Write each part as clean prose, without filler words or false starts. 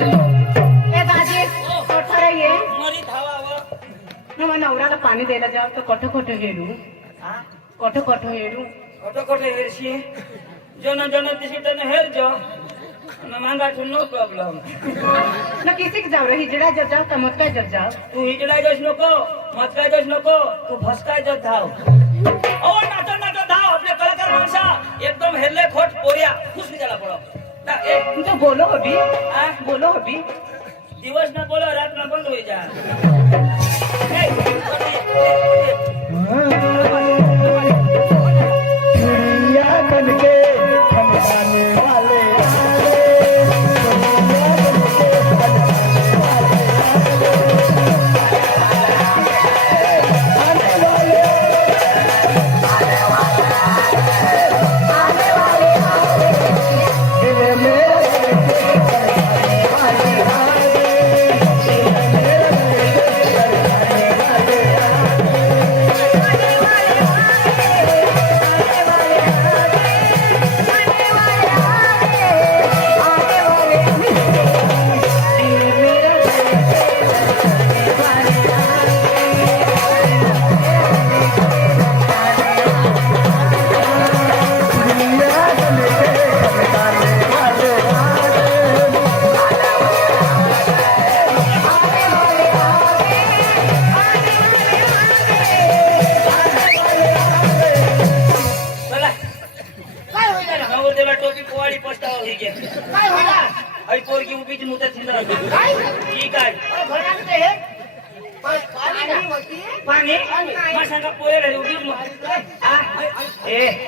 ए दाजी कोठा रे ये मरी धावा मग नवऱ्याला पाणी द्यायला जाव तर कोठं कोठं हेरू कोठं कोठं हेरू कोठं कोठं हेरशी जन जन तिशी तने हेर जो न मांगा तो नो प्रॉब्लम न किसी जाव रे हिजडा जब जाव का मत काय जब जाव तू हिजडाय जस नको मत काय जस नको तू भसकाय जस धाव ओ नाटो नाटो धाव आपले कलाकार माणसा एकदम हेरले खोट पोरिया खुश विचारला पडो ना ए तो बोलो हबी बोलो हबी दिवस न बोलो रात न बंद होई जा चिड़िया बन के हम आने वाले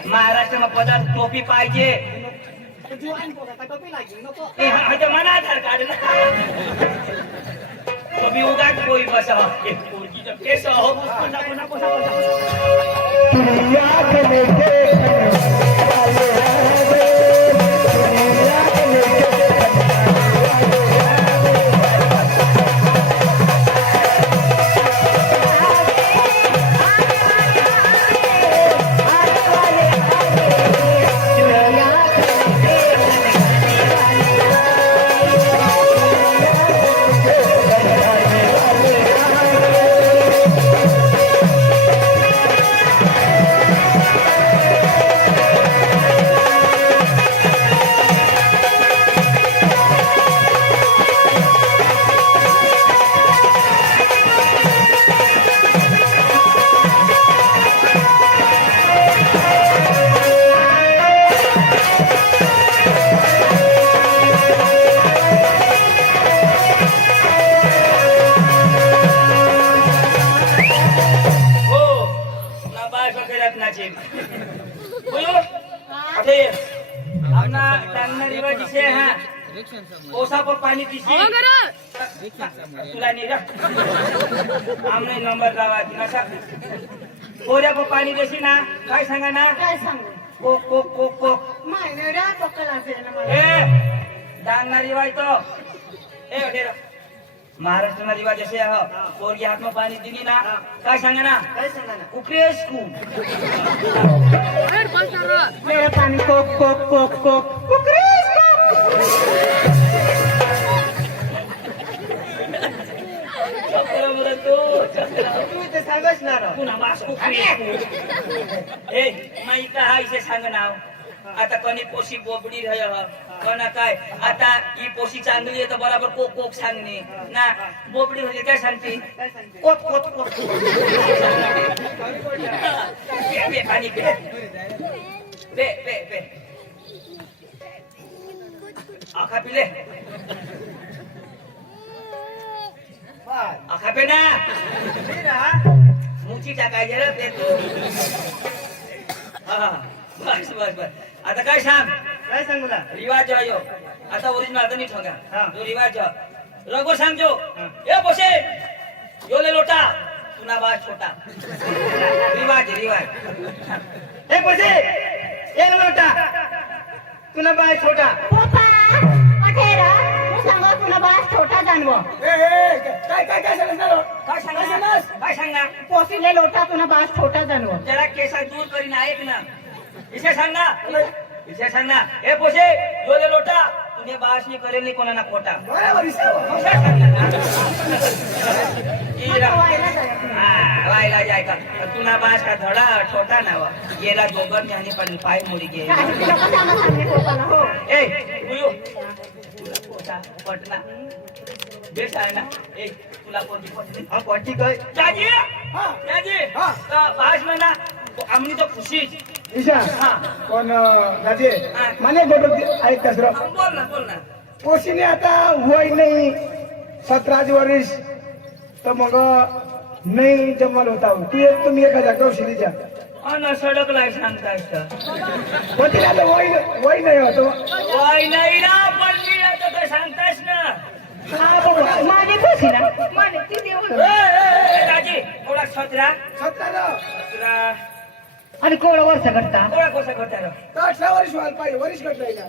महाराष्ट्र में पदार्थ टोपी पाहिजे मला आधार कार्ड टोपी उगाच कोई बसावा केस हो पाणी तुला आमने नंबर लावा पोऱ्या पाणी देशी ना काय सांगा ना काय सांग कोक कोक कोक कोक मायनेरा पकला असेल ना डांगना रिवाज तो महाराष्ट्र में रिवाज असे पोरगी हात में पाणी दिली ना काय सांगा ना उकरेस तू मेरा पाणी कोक कोक कोक कोक उकरेस सांग नाव आता कोणी पोशी बोबडी कोणा काय आता ही पोशी चांगली आहे तर बरोबर कोक कोक सांगणे ना बोबडी म्हणजे काय सांगते कोक कोक कोक पाणी पे पे पे पे आखा पिले आखा पे ना मुची टाकायचे रे ते तू बस बस बस आता काय सांग मला रिवाज आयो आता ओरिजिनल आता नहीं ठोगा जो रिवाज रघु सांगजो ए पोसे यो ले लोटा तुना बात छोटा रिवाज रिवाज ए पोसे ए लोटा तुना बात छोटा पप्पा अठेरा तू सांगा तुला बास छोटा जानवो काय सांगणार पोसीले लोटा तुला बास छोटा जानवो जरा केसा दूर करीन ऐक ना विषय सांग ना ए पोसे यो ले लोटा तुझे बासनी करेल नाही कोणाला खोटा बरोबर वायला जाय का तुला बास का धडा छोटा नावा गेला दोघर मी आणि पण पाय मोडी गे ए बुयो तुला खोटा पटना बेस आहे ना ए तुला कोणती पटली हा पट्टी काय जाजी जाजी बास म्हणा आमनी तो खुशी ईशा पण दादी माने गोडो ऐक कसर बोल ना पोशीने आता वय नाही 17 वर्ष तर मग नाही जमल होता तुम्ही 1000 कौशलीच्या अन सडक लाय सांगता होती आता वय नाही होतो वाय नाही ना पण मी आता तर सांगतास ना माझी खुशी ना माझी ती देऊ दाजी कोणा 17 आणि कोवळा वर्ष करता कोणा कसा करता रे 18 वर्ष व्हायला पाहिजे वर्ष कट राहिला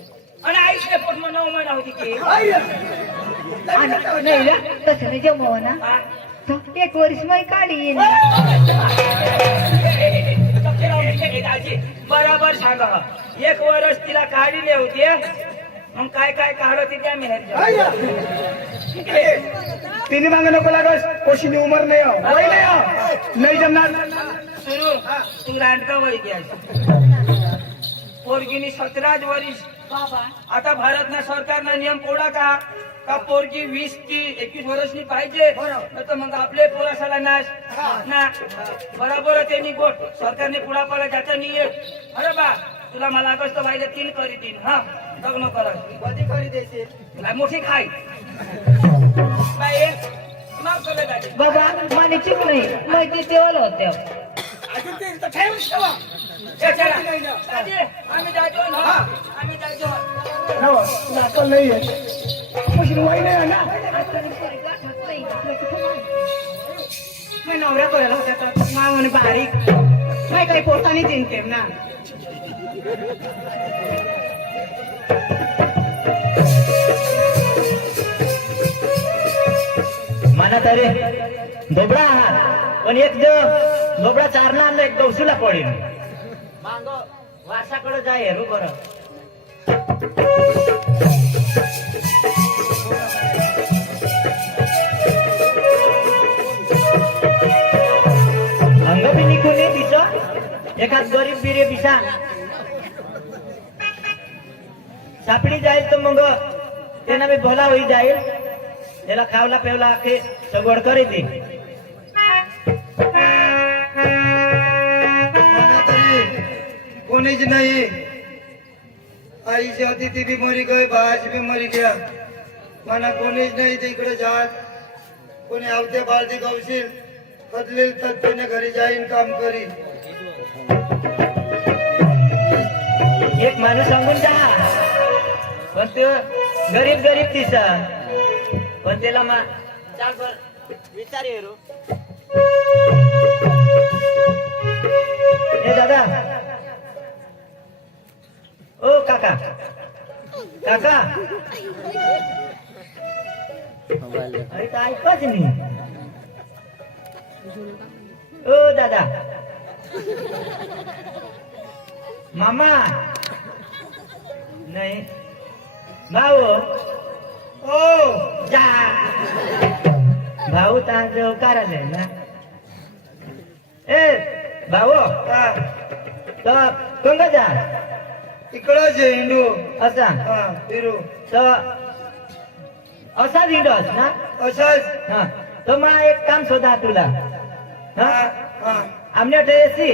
आणि आईचे पोट मग 9 महिना होती की नाही ना तसं नाही जमव ना हा? तर 1 वर्ष मै काढी दाजी बराबर सांगा 1 वर्ष तिला काढीले होते मग काय काढत होती त्या मेहरच्या तिने मागे नको लागस पोशीनी उमर नाही हो वय नाही हो नाही जमणार सुरू तू रांडका वय द्यायचं पोरगीनी 17 वर्ष बाबा आता भारतना सरकारना नियम कोणा का पोरगी 20 की 21 वर्षनी पाहिजे नाही तर मग आपले पोरासाला नाश ना बरोबर त्यांनी गोट सरकारने पुढा पडा जाता नाही अरे बा तुला मला अगस्त पाहिजे 3 करी 3 हा लग्न कर कधी करी द्यायचे तुला मोठी खाय बाबा माने चूक नाही माहिती तेवढं होत्या आम्ही जायचो अक्कल नाही आहे पोशीनी वय नाही आहे ना मी नवरा करायला होत्या तर मा म्हणे बारीक नाही काही पोटाने चिंते ना म्हणा तरी दोबडा आहात पण एक दोबडा चारला आणला एक गवसूला पडेल मांग वासाकडे जाय हेरू बरं अंग बी निघून ये तिचं एखाद गरीब बिरे बिसा सापडी जाईल तर मग त्यांना मी भला होई जाईल त्याला खावला पेवला आखे सगवड करी दे कोणीच नाही आईची होती ती बी मरी गई बाळाची बी मरी गया मला कोणीच नाही तिकडे जात कोणी आवते बाळती गावशील बदलेल तर त्याने घरी जाईन काम करी एक माणूस सांगून जा पण तो गरीब तिचा पण त्याला चाल बर विचार ये रो ए दादा ओ काका अरे तर ऐकच नाही ओ दादा मामा नाही भाऊ ओ जा भाऊ ताज करायला ना ए भाऊ तर कंग जा इकडंच आहे हिंदू असा फिरू तर असाच हिंडोस ना असंच हा तर मग एक काम शोधा तुला हा आमच्या एसी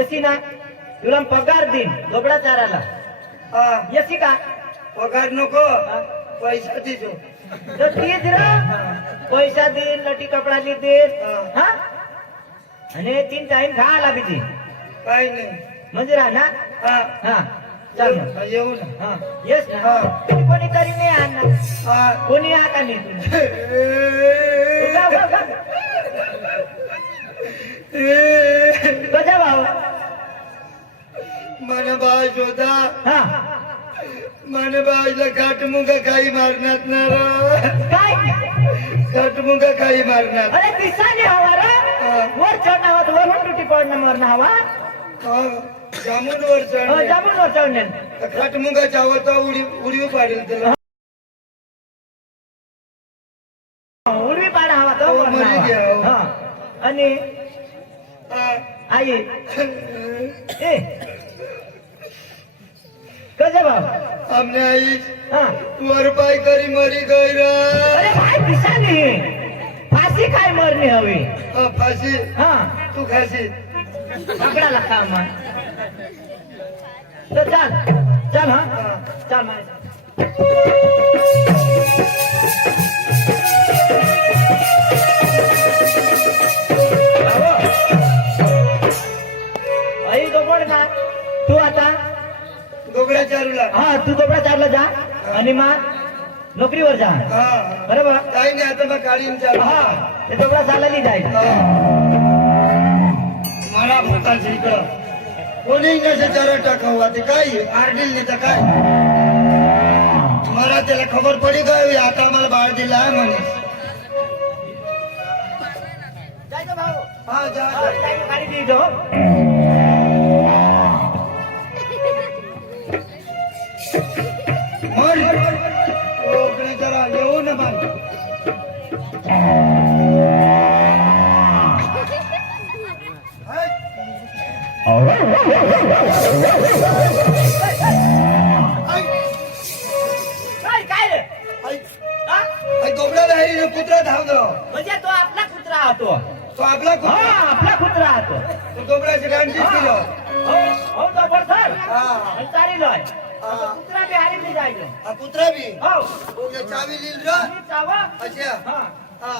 एसी ना तुला पगार देईन दोबडा चाराला एसी का पगार नको पैसा देतो तर तीच रा पैसा देईन लटी कपडा देईन हा आणि 3 टाइम खायला भीती काही नाही म्हणजे राहा ना हा चाल मग येऊ ना हा येस ना कोणीतरी नाही आणणार कोणी आता नाही कसा भाऊ मन बाज होता हा मन बाजला काटमुंगा काही मारण्यात ना काय काटमुंगा काही मारण्यात अरे दिसाने हवा रे वर चढणं हवा वरून तुटी पडणं मरणं हवा जामून वर चढ जामून वर चढणे खटमुगा चावता उडी पाडेल त्याला उडवी पाडा हवा तो हो, मरी गया, हो. हा. आणि आई ए कसे भाऊ हमने आई हा वर पाय करी मरी गई रे अरे भाई दिसानी फाशी काय मरणे हवी फाशी हा तू खाशी पकडायला काम तर चल चल हा चल माझ्या आई गोबड ना तू आता गोगड्या चारूला हा तू गोबडा चारला जा आणि मग नोकरीवर जा हा बरोबर काही नाही आता मग काढीन चालू हा ते गोबडा चालला जायचं मला भूताच इकडं कोणी नसे चारा टाकावं ते काय आरडील नाही तर काय मला त्याला खबर पडी काय आता मला बाळ दिला आहे म्हणे जायचं भाऊ हा जा हा, जायचं गाडी देतो मर ओकडे जरा येऊ ना बाल काय रे हा? गोबडा नाही रे कुत्रा धाव दो म्हणजे तो आपला कुत्रा होतो तो आपला हा कुत्रा आपला कुत्रा होतो तो गोबड्याची गांडी केलो हो तो बरं हा चारी लय हा. कुत्रा बी हारी नाही जायचं हा कुत्रा बी हो गोबड्या चावी लिहिल र आणि चावा अच्छा हा हा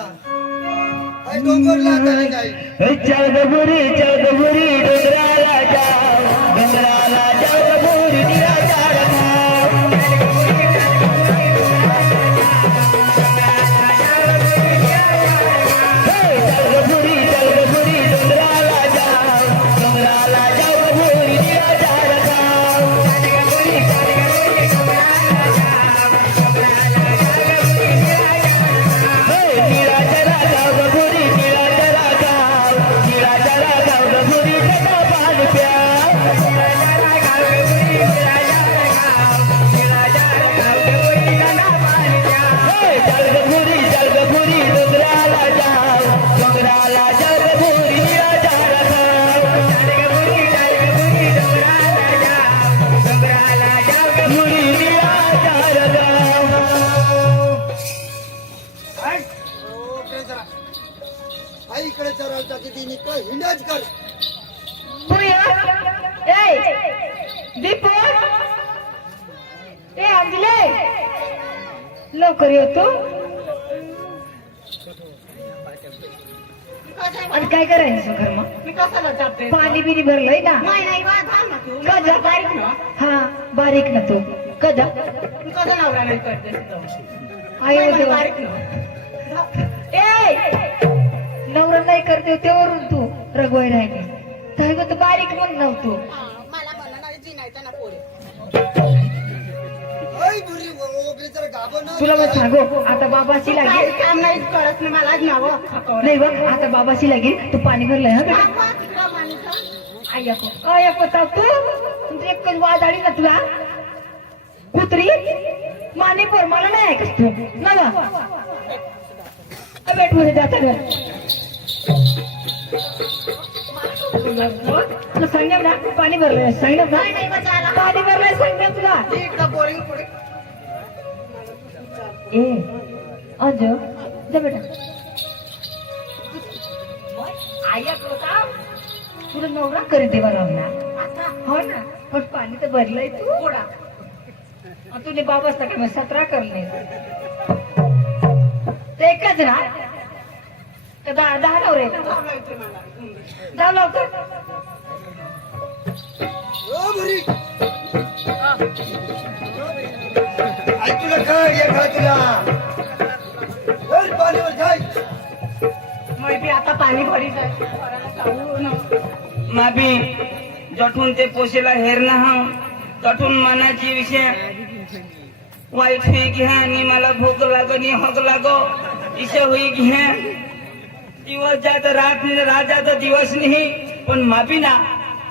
आई डोंगरला आता नाही काही चौदपुरी डोंगराला जाऊ डोंगराला चौदपुरी निराचार चौदपुरी डोंगराला जाऊ डोंगराला चौदपुरी निराचार निराचारा चौदपुरी निराचारा चौदपुरी पान प्या जलगपुरी डोंगराला जाऊ डोंगराला जलगपुरी निराचार जलगपुरी निराचार आई इकडे चरावता किती निघतो हिंडाच कर दीपू ए अंजले लवकर येतो आणि काय करायचं घर मग मी कशाला जाते पाणी बिनी भरलंय ना नाही नाही बा, थांब ना तू. कजा बारीक ना हा बारीक ना तू कजा तू कसा नवरा नाही करतेस तो? आई नाही, होते बारीक ना ए नवरा नाही करते तेवरून तू रगवाय राहिली काय ग तू बारीक म्हण नव्हतो मला म्हणा नाही जिनायचं ना पोरे आई बुरी ओगळे जरा गाभण तुला मग सांगू आता बाबाशी काही लागेल काम नाही करत नाही मला नावं नाही बघ आता बाबाशी लागेल तू पाणी भरलंय हा बेटा अय्या तू तुमची एकच वाज आली ना तुला कुत्री माने पर मला नाही ऐकत तू ना बेट मध्ये जाता घर तुला सांगणार ना पाणी भरलंय सांगणार नाही, नाही, बचारा. ना पाणी भरलंय सांगणार तुला इकडं बोरिंग पुढे ए अज जा बेटा तुला नवरा करी देवा लागला हो ना पण पाणी तर भरलंय तू पोडा तुझे बाबा सकाळ 17 करले ते एकच ना तर 10 नवरे थांबायचं मला जाऊ लवकर ओ बुरी आई तुला काय या खा तुला वर पाणीवर जाय मग बी आता पाणी भरी जायचं पोराला जाऊ नको. माबी जठून ते पोसेला हेरणं हा तठून मनाची विषय वाईट होई घ्या आणि मला भूक लागणी हक लागो इशे होई घ्या दिवस जात रात नाही रात जात दिवस नाही पण माबी ना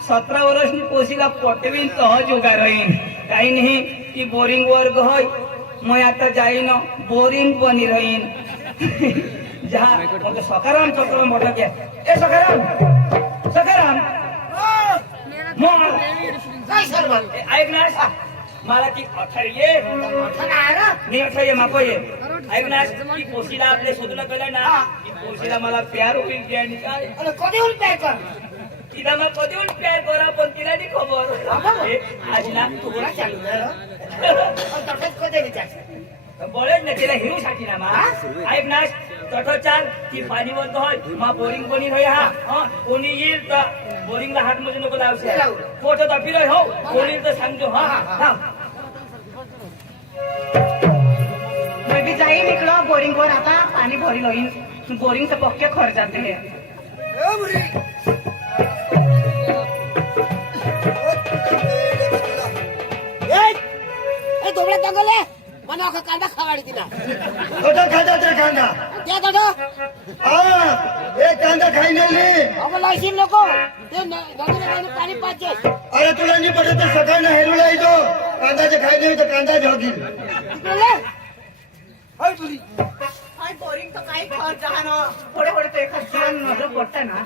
17 वर्षनी पोसीला पोटवीन सहज उगा राहीन काही नाही ती बोरिंग वर गय मैं आता जाईन बोरिंग बनी रहीन जा तो सखाराम चक्र मोठा घ्या ए सखाराम काय सर ऐक ना मला ती अठये मी अठये माको ये ऐक ना ती कोशीला आपले शोधून कळलं ना ती कोशीला मला प्यार होईल की आणि काय कधी होऊन काय कर तिला मग कधी पण प्यार करा पण तिला नाही खबर ए, आज ना तुला चालू तसंच कधी विचार बळेच ना तिला हिरू साठी ना मा ऐक ना तठो चाल ती पाणी बंद होय मा बोरिंग कोणी होय हा कोणी येईल तर बोरिंगला हात मध्ये नको लावશે पोट दफी रे हो कोणी तर सांगतो हा मैं भी जाईन इकडं बोरिंग वर आता पाणी भरी लाईन बोरिंगचं पक्के खर्च जाते हे दोबड्या जंगले मला अख्खा कांदा खावाडी दिला खोटा खाता ते कांदा त्या दादा हा एक कांदा खाई नाही अगं लायशील नको ते नदीला पाणी पाहिजे अरे तुला नाही पडत तर सकाळनं हेरूला येतो कांदाचे खाई नाही तर कांदा झोगील हाय बोरिंग तर काही खर्च आहे ना थोडे थोडे ते एखाद जीवन नजर पडतं ना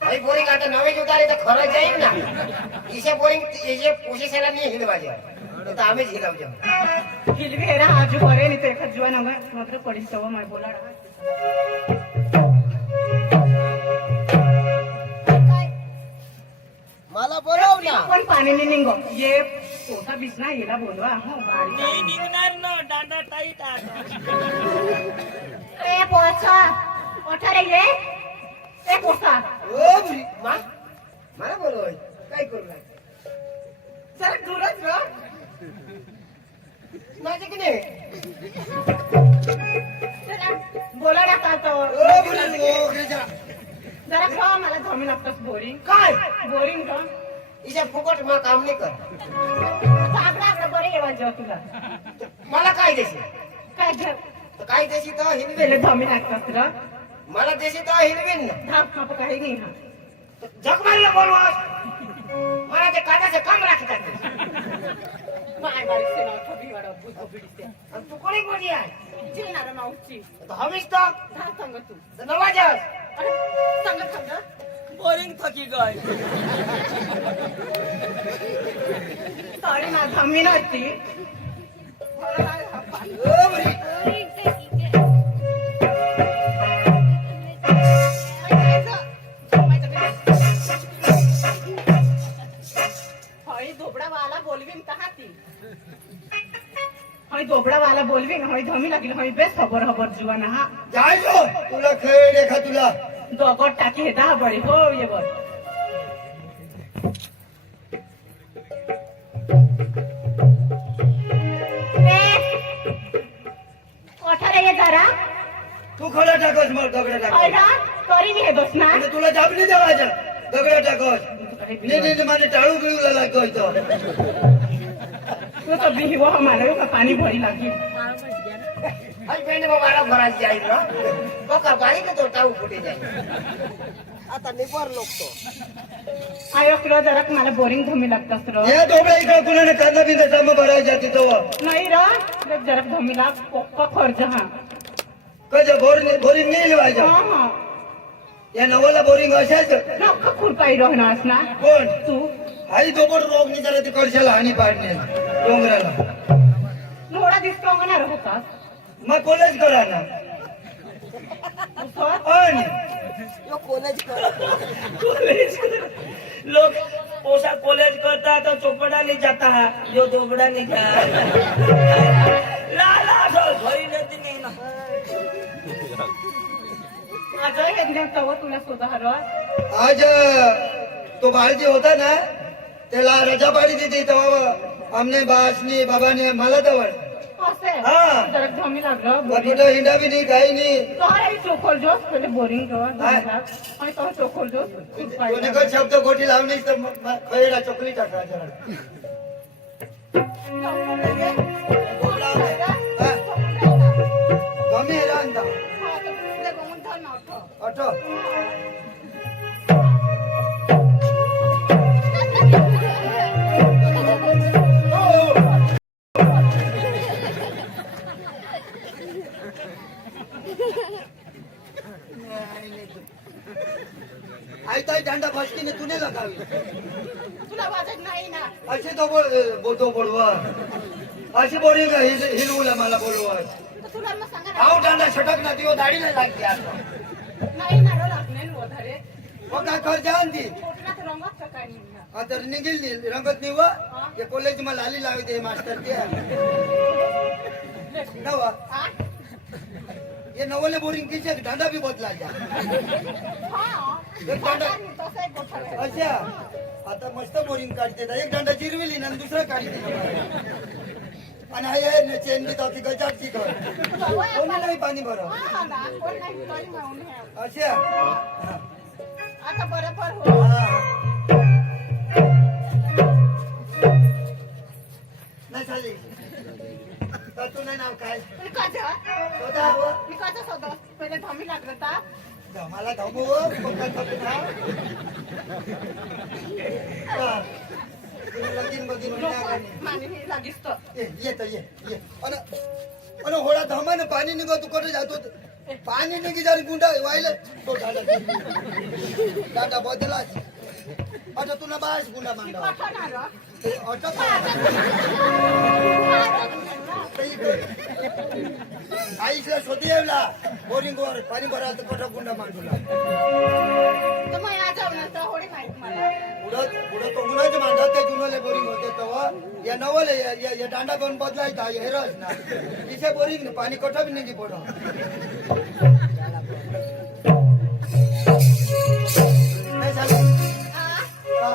भाई बोरिंग आता नवे उतारे तर खरं जाईल ना इसे बोरिंग इसे पोशिशला नाही हिल पाहिजे तर आम्हीच हिलावतो हिलवी हेरा आजू बरे नाही ते एखाद जीवन नजर पडील तेव्हा मला बोला मला बोलव ना पण पाणी नाही निघो ये पोता बिसना हिला बोलवा हो गाडी नाही निघणार ना दादा टाईट आता ए पोचा मोठा रे ये ए पोचा ओ बुरी मा मला बोलव काय करू नाही जरा दूरच रह माझे की नाही बोला ना का तो ओ बुरी ओ गेजा जरा खा मला धमी लागतोस बोरिंग काय बोरिंग का इसे फुकट मा काम नाही कर सागरा आपलं बरे येवा जेव्हा तुला मला काय देशी काय घर तर काय देशी तर हिलवेन पहिले धमी लागतात र मला देशी तर हिलवेन ना धाप खाप काही नाही हा जग मारला बोलवा मला ते कांद्याचे काम राखतात माय बारीक से ना थोडी वाडा बुजो बिडीते आणि तू कोणी कोणी आहे जेनार माऊची तर हवीस तर धाप सांग तू तर नवाजस अरे सांग सांग बोरिंग थकी गय सॉरी ना धमी नव्हती ओ बुरी हई धोबडा वाला बोलवीन कहा ती हई धोबडा वाला बोलवीन हई धमी लागली हई बेस खबर खबर जुवाना हा जायचो तुला खेळ रेखा तुला दोगट टाकी हे दहा बळी हो ये बर कोठारे ये जरा तू खडा टाकस मग दगडा टाकस अरे करी मी हे दोस्त ना आणि तुला जाब नाही देवायचा दगडा टाकस नाही माझे टाळू बिळूला लागतो इथं तू तो बिहिवो हमारे का पानी भरी लागी हई पेंड में मारा भराज जाई ना बका बाई के तो टाऊ फुटे जाई आता निबर लोक तो आयो किलो जरा मला बोरिंग धमी लागतात र या डोबळा इकडे कुणाने कांदा बिंदा जमा भरायला जाते तो नाही र जरा धमी लाग पक्का खर्च हा कधी बोरिंग नाही लिवायचं हा हा या नवला बोरिंग असायचं नक्का खुरपाई राहणार ना कोण तू आई दोबड रोग नाही जरा ते कळशाला हानी पाडणे डोंगराला थोडा दिसतो होणार होतास मग कॉलेज करा ना आणि यो कॉलेज कॉलेज लोग पोसा कॉलेज करता तो चोपड़ा नहीं जाता है यो दोबड़ा नहीं जा लाला तो घरी नदी नहीं ना आज हे तव तुला सुधार आज तो बाळजी होता ना त्याला रजा पाडी दिली तेव्हा आमने बासनी बाबाने मला जवळ असे हा. जरा धमी लागलं मग कुठं हिंडा बी नाही काही नाही तो चोखोल जोस पहिले बोरिंग जो काय? आणि तो चोखोल जोस कोणी काही शब्द खोटी लावली तर खैरा चोकली टाका जरा कमी आहे रांदा ऑटो आता दांडा फासकीने तुने लगावी तुला वाजत नाही ना अशी तो बोलतो बोलवा अशी बोली का हिरवूला मला बोलवा तर तुला मग सांगा ना आव दांडा छटक ना दियो दाढी नाही लागते आता नाही नारो लागले वधारे मग काय कर जान ती पोटला तर रंगत का काय नाही आता निघिल रंगत नाही वा हे कॉलेज मला आली लावी ते मास्टर ते नवा हा ये नवले बोरिंग किचे दांडा भी बदला जा हा एक दांडा तसं एक गोठा अच्छा आता मस्त बोरिंग काढते एक दांडा जिरविली ना दुसरा काढते आणि हे चेंडी तर ती गजाची घर कोणी नाही पाणी भर हा ना कोण नाही कोणी मावून हे अच्छा आता बरोबर हो नाही चालेल तर तू नाही नाव काय विकायचं स्वतः हवं विकायचं स्वतः पहिले धामी लागलं का मला धामू लगीन बगीन माने हे लागीस तर येतो ये अन होळा धामानं पाणी निघतो कुठे जातो पाणी निघी जरी गुंडा व्हायला तो दादा बदला आता तुला बास गुंडा मांडा पटणार आईला शोधी येवला बोरिंग वर पाणी भरायला तर कुठं गुंडा मांडूला तर मग आज तर होडी माहित मला पुढं तो गुन्हाचे मांडत ते जुनले बोरिंग होते तेव्हा या नवले या दांडा घेऊन बदलायचा हेरच ना तिथे बोरिंग पाणी कुठं बी नाही पडो नाही झालं हा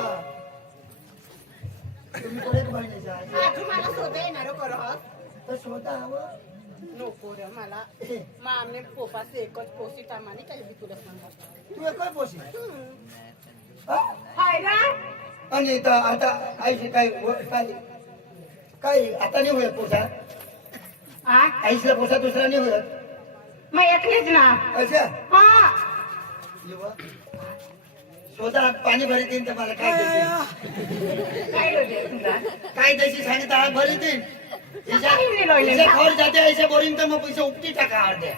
तुम्ही कोणी बहिणीचा आज मला शोधा येणार करत तर स्वतः हवं नको रे मला मग आम्ही पोपाचे एकच पोसी टामाने काही बी तुला सांगा तू काय पोशी हाय ना आणि आता आईशी काय काय आता नाही होत पोसा आईशीला पोसा दुसरा नाही होत मग एकलीच ना अच्छा हा युवा स्वतः पाणी भरीत येईन तर मला काय देशील? काय होते तुला काय देशी सांगितलं हा भरीत येईन काही नाही लागले. खर जाते ऐसे बोरिंग तर मग पैसे उपटी टाका अर्धे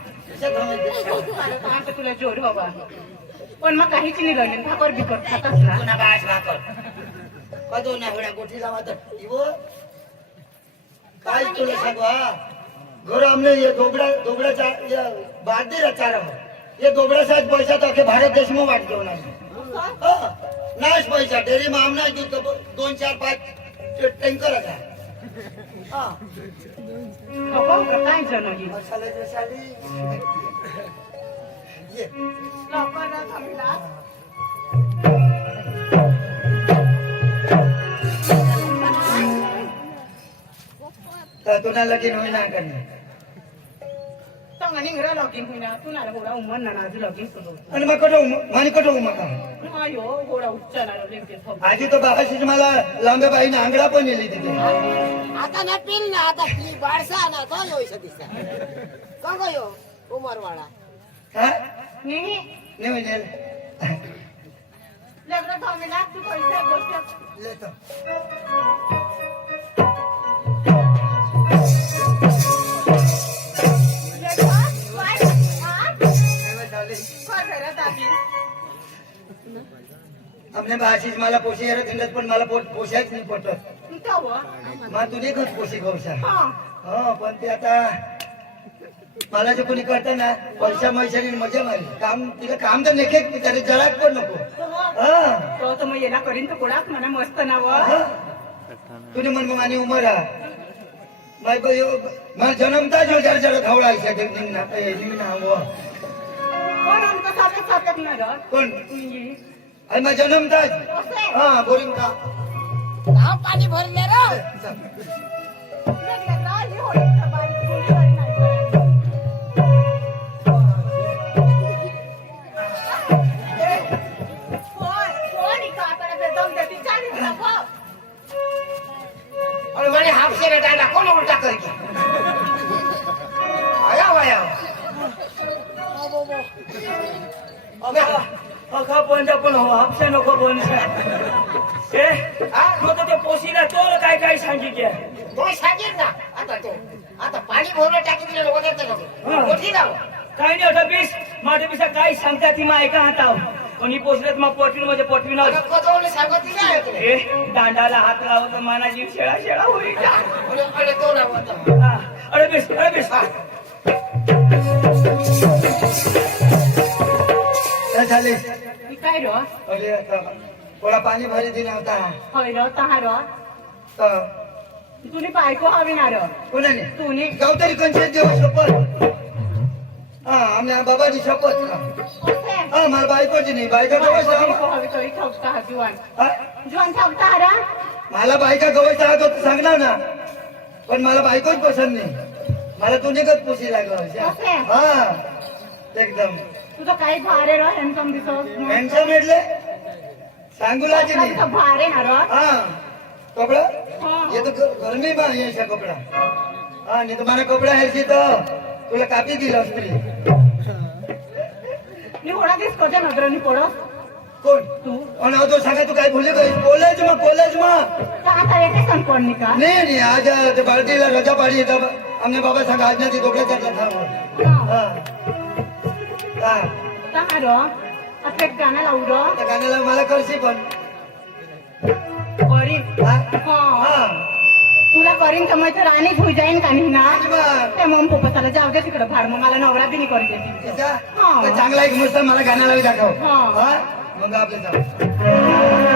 आता तुला जोर बाबा पण मग काहीच नाही लागले भाकर बिकर खातच ना पुन्हा बाज भाकर कदो ना होड्या गोठी लावा तर इवो काय तुला सांगू हा घर हमने ये दोबड़ा ये बात दे रहा चारा ये दोबड़ा साथ पैसा तो के भारत देश में वाट दो ना नाश पैसा डेरी में हमने दूध 2 4 5 टँकर आता काय जनही मसाल्याची साली ये लवकर थांबला तर तुला लगीन होईना करणे तंगणी घरा लॉगिंग होईना तुला घोडा उमन ना आज लॉगिंग सुरू आणि मग कटो मानी कटो मका आयो घोडा उच्चारणार लेके आजी तो बाबाशीच मला लांबे बाईने आंगडा पण नेली तिथे आता ना पिल ना आता पी बारसा ना तो होई सदिसा का गयो उमरवाडा हा नाही नेऊ नेल लग्न थांबला तू पैसे गोष्ट लेतो आपल्या भाषेच मला पोशी येत हिंडत पण मला पोशायच नाही पटत मग तुझे खत पोशी गौशा हो पण ते आता मला जे कोणी करत ना पैसा मैशाने मजा मारी काम तिला काम तर नेखे त्याने जळात पण नको हा तो मग याला करीन तर कोणाक म्हणा मस्त नाव तुझे मन आणि उमर हा मला जन्मता जो जरा जरा खवळा निघणा कोण आमचं साधक साधक नाही कोण आणि मग जन्मताच हा बोरिंग का गाव पाणी भरले रे आणि म्हणे हापशे टाळा कोण उलटा कर आया वाया अखा पण हापशे नको पण मग ते पोशीला तो काय काय सांगितले तो सांगेल ना आता तो आता पाणी भरलं टाकी दिलं वगैरे मोठी जाऊ काही नाही होतं बीस माझ्या पिसा काय सांगता ती मग ऐका हाताव कोणी पोचलेत मग पटवीन म्हणजे पटवीन मला कजवले सांगत ती काय ऐकलं? हे दांडाला हात लावत माना जीव शेळा शेळा होईल अरे तो लावत हा. अरे बेस अरे बेस काय झाले काय रो अरे आता थोडा पाणी भरी दिला होता होय रो तहा रो तर तुनी बायको हवी ना रो कोणाने तुनी गावतरी कंचे देव शपथ हा आमच्या बाबाची शपथ कसे हा मला बायकोची नाही बायका गवस बायको हवी तरी ठोकता हा जुवान हा? जुवान ठोकता हा रा मला बायका गवस राहत होत सांगणार ना पण मला बायकोच पसंत नाही मला तुझ्याकच पुशी लागलं कसे? हा एकदम तुझं काही भारे रो हॅन्डसम दिसत हँडसम म्हटले सांगूलाची नाही तुझं भारे ना रो हाँ कपड़ा हाँ। ये तो गर्मी में ये ऐसा कपड़ा हाँ नहीं तुम्हारा कपड़ा है सी तो तुला कापी दिला स्त्री मी होणा दिस कशा नजरांनी पडत कोण तू और ना तो सांगा तू काय भूले गई कॉलेज में तर आता येते संपवणी का नहीं आज ते बाळतीला रजा पाडी तब हमने बाबा सांगा आज नाही दोघे करला था वो हाँ हाँ तहा रो आता एक गाणं लावू रो त्या गाण्याला मला करशी पण करीन हाँ हा हाँ तुला करीन तर मग तर राणीच होई जाईन का नाही ना अजिबात. त्या मग पोपसाला जाऊ दे तिकडे भाड मग मला नवरा बी नाही करू देते तिचा हाँ. तर चांगला एक मस्त मला गाणं लावी दाखव हाँ. हाँ मग आपले जाऊ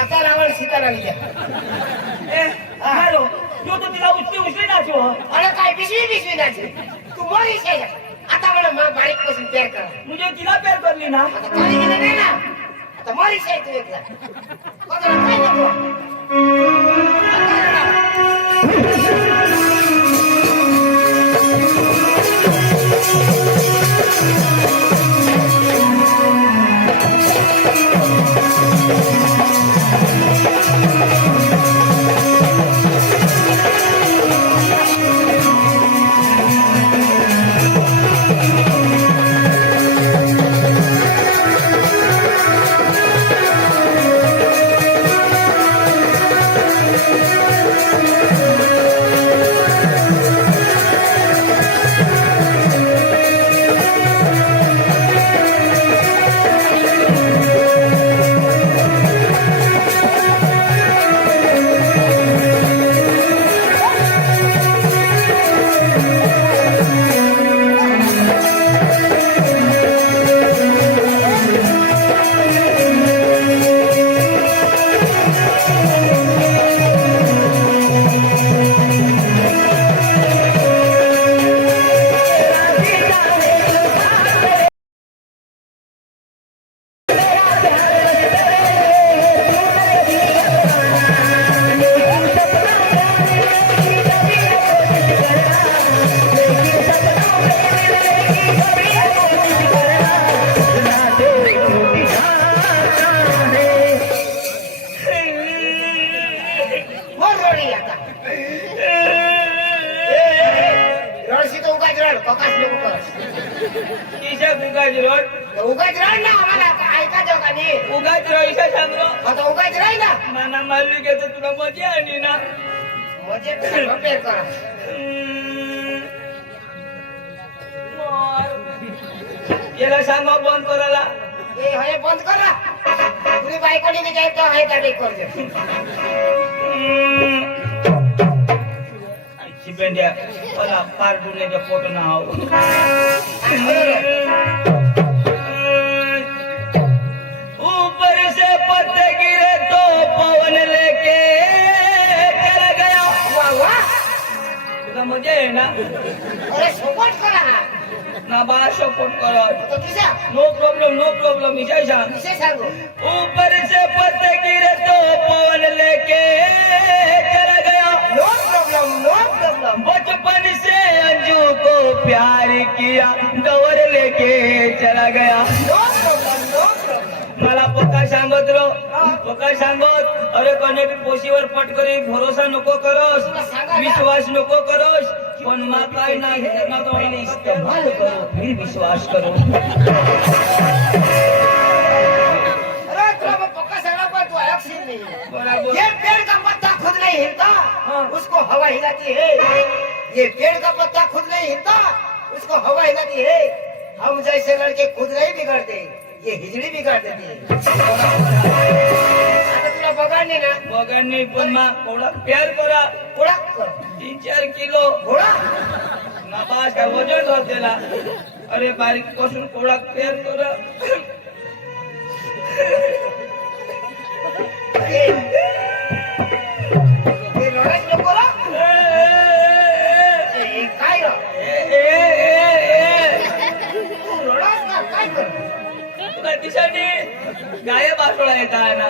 आता रावण सीता राणीच्या हॅलो जो तो तिला उचली नाचो अरे काय पिशवी नाची तू मोरी शेजा आता मला बारीक पासून तयार करा म्हणजे तिला पेर करली ना आता काही गेलं नाही ना आता मोरी शेज तू एकला कोणाला काय नको आता राव. आता रडशी तर उगाच रड ककाश नको करस किशा उगाच रोड उगाच रड ना आम्हाला ऐका जाऊ का नाही उगाच रईशा सांगलो आता उगाच राही ना नाना मारली घेतो तुला मजा आली ना म्हणजे रिपेअर करा याला सांगा बंद करायला ए हे बंद करा तुम्ही बायकोनी नाही जायचं आहे का नाही करते पेंड्या मला पार डुल्याच्या फोटो ना हाव ऊपर से पत्ते गिरे तो पवन लेके चला गया वाह वाह तुला मजा आहे ना अरे सपोर्ट करा ना बा सपोर्ट करत तो किसा नो प्रॉब्लेम विजय सांग विषय सांगू ऊपर से पत्ते गिरे तो पवन लेके चला गया नो प्रॉब्लेम बचपन से अंजू को प्यार किया दौर लेके चला गया नो प्रॉब्लेम मला पक्का सांगत अरे कोणी पोशीवर पटकरी भरोसा नको करस विश्वास नको करस पण मा काय नाही ना तो इस्तेमाल करो फिर विश्वास करो अरे तुला पक्का सांगा पण तू ऐकशील नाही बराबर ये पेड़ का पत्ता खुद नहीं हिलता उसको हवा हिलाती है ये पेड़ का पत्ता खुद नहीं हिलता उसको हवा हिलाती है हम जैसे लड़के खुद नहीं बिगड़ते ये हिजड़ी बिगाड़ देती है आता तुला बघाडणे ना बघांनी पण मा थोडा प्यार करा घोडा कर 3-4 किलो घोडा नाबाज काय वजन होतेला अरे बारीक पासून थोडा प्यार करा हे रडायच नको रा हे काय रा तू रडास ना काय कर तुला दिशाने गाय बासोळा येता ना